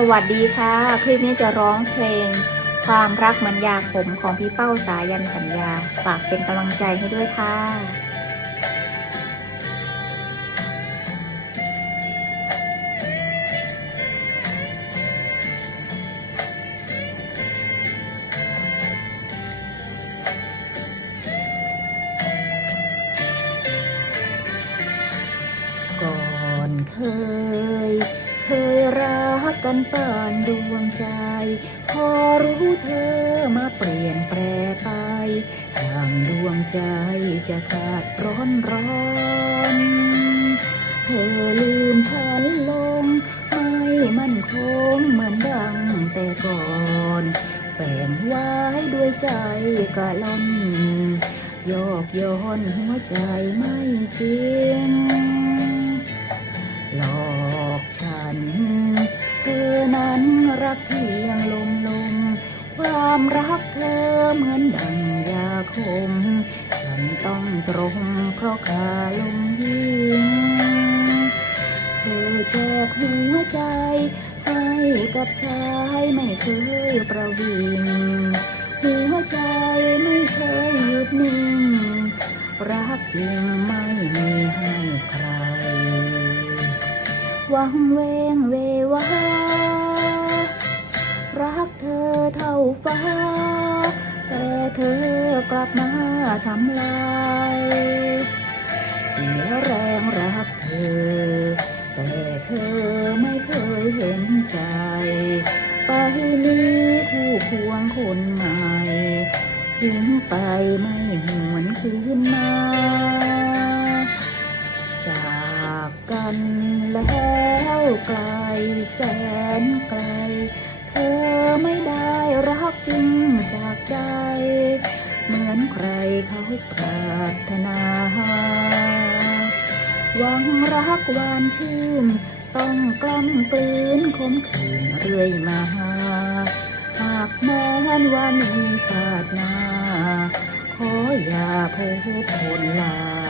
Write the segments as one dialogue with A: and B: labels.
A: สวัสดีค่ะ คลิปนี้จะร้องเพลง ความรักเหมือนยาขมของพี่เป้าสายันสัญญา ฝากเป็นกำลังใจให้ด้วยค่ะ ก่อนเคย เคยรักกันปานดวงใจ พอรู้เธอมาเปลี่ยนแปรไปทางดวงใจจะขาดร้อนร้อนเธอลืมฉันลง ไม่มั่นคงเหมือนดังแต่ก่อนแฝงไว้ด้วยใจกะล่อนโยกโยนหัวใจไม่จริงหลอก ฉันเธอนั้นรักเพียงลมลมความรักเธอเหมือนดังยาคม ฉันต้องตรงเพราะขาลงยิงเธอแจกหัวใจให้กับชายไม่เคยประวิงหัวใจไม่เคยหยุดนิ่ง รักจริงไม่มีให้ใคร วังเวงเววารักเธอเท่าฟ้า แต่เธอกลับมาทำลายเสียแรงรักเธอ แต่เธอไม่เคยเห็นใจ ไปนี้คู่ควงคนใหม่ทิ้งไปไม่หวนคืนมา ไกลแสนไกล เธอไม่ได้รักจริงจากใจ เหมือนใครเขาปรารถนาหวังรักหวานชื่น ต้องกล้ำกลืนคมคืนเรื่อยมา หากแม้นว่ามีชาติหน้า ขออย่าพบคนลา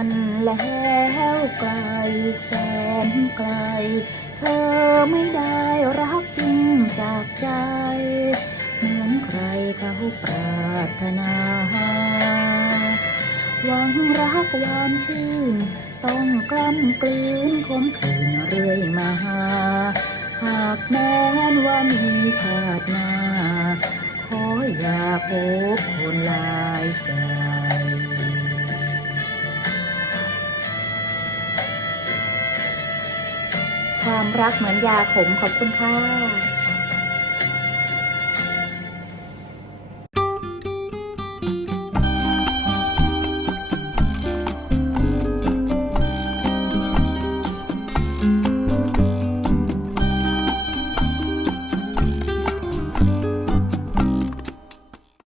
A: มันแล้วไกลแสนไกล เธอไม่ได้รักจริงจากใจ เหมือนใครเขาปรารถนา หวังรักหวานชื่น ต้องกล้ำกลืนคมคืนเรื่อยมา หากแม้นว่ามีชาติหน้า ขออย่าพบคนลายใจ ความรักเหมือนยาขมขอบคุณค่ะ